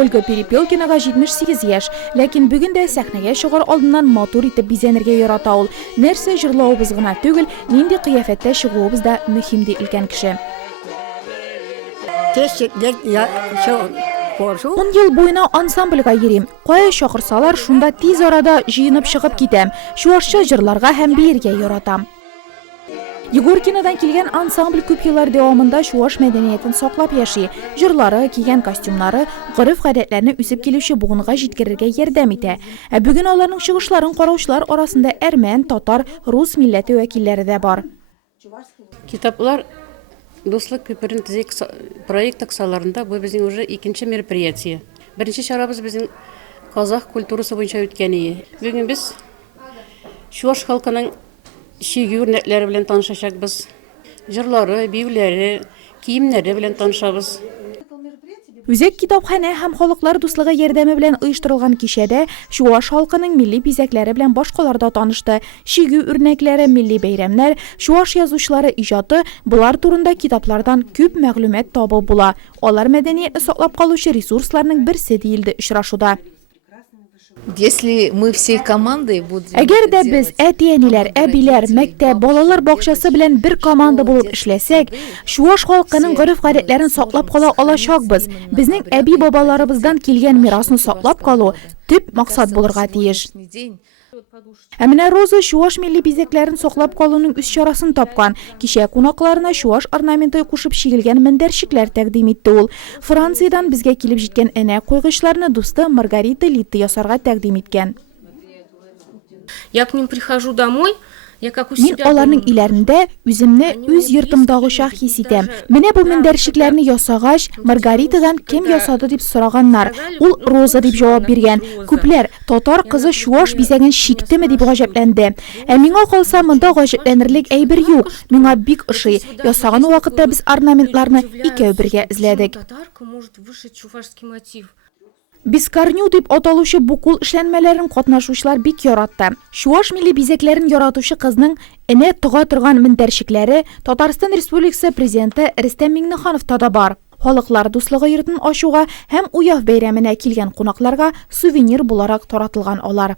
Ольга Перепелкинаға 78 яш, ләкин бүген дә сәхнәгә чыгар алдыннан матур итеп бизәнергә ярата ул. Нәрсә җырлавыбыз гына түгел, нинди кыяфәттә чыгуыбыз да мөһим ди өлкән кеше. 10 ел буена ансамбльга йөрим. Кая чакырсалар, шунда тиз арада җыенып чыгып китәм. Чуашча җырларга һәм биергә яратам. Егоркинадан килгән ансамбль күп еллар дәвамында чуаш мәдәниятен саклап яши. Җырлары, кигән костюмнары, гореф-гадәтләрне үсеп килүче буынга җиткерергә ярдәм итә. Бүген аларның чыгышларын караучылар арасында әрмән, татар, рус милләте вәкилләре дә бар. Китаплар Дуслык көпірін тізек проект аксаларында бұл біздің уже икенче мероприятие. Бірінші шарабыз біздің қазақ культурасы бойынша өткені. Бүгін біз Чуаш халқының шеге өрнәкләре белән танышачакбыз. Җырлары, биюләре, киемнәре белән танышабыз. Үзәк китапханә һәм халыклар дуслыгы ярдәме белән оештырылган кичәдә Чуаш халкының милли бизәкләре белән башкалар да танышты. Шигү үрнәкләре, милли бәйрәмнәр, Чуаш язучылары иҗаты, булар турында китаплардан күп мәгълүмат табып була. Алар мәдәниятне саклап калучы ресурсларның берсе диелде очрашуда. Если мы всей командой будем... Әгәр дә без әти-әниләр, әбиләр, мәктәп, балалар бакчасы белән бер команда булып эшләсәк, Чуаш халкының гореф-гадәтләрен саклап кала алачакбыз. Безнең әби-бабаларыбыздан килгән мирасны саклап калу төп максат булырга тиеш. Менә Роза Чуаш милли бизәкләрен саклап калуның үз чарасын тапкан. Кичә кунакларына Чуаш орнаменты кушып чигелгән мендәрчекләр тәкъдим итте ул. Франциядән безгә килеп җиткән әнә куйгычларны дусты Маргарита Литте ясарга тәкъдим иткән. Я к ним прихожу домой. Мин аларның иләрендә үземне үз йортымдагыча хис итәм. Менә бу мендәрчекләрне ясагач, Маргаритадан кем ясады дип сораганнар. Ул Роза дип җавап биргән. Күпләр татар кызы Чуаш бизәген шиктеме дип гаҗәпләнде. Миңа калса, монда гаҗәпләнерлек әйбер юк. Миңа бик ошый. Ясаган вакытта без орнаментларны икәү бергә эзләдек. Бискарню дип аталучы бу кул эшләнмәләрен катнашучылар бик яратты. Чуаш милли бизәкләрен яратучы кызның әнә тыга торган мендәрчекләре Татарстан Республикасы президенты Рөстәм Миңнехановта да бар. Халыклар дуслыгы йортын ачуга һәм уяв бәйрәменә килгән кунакларга сувенир буларак таратылган алар.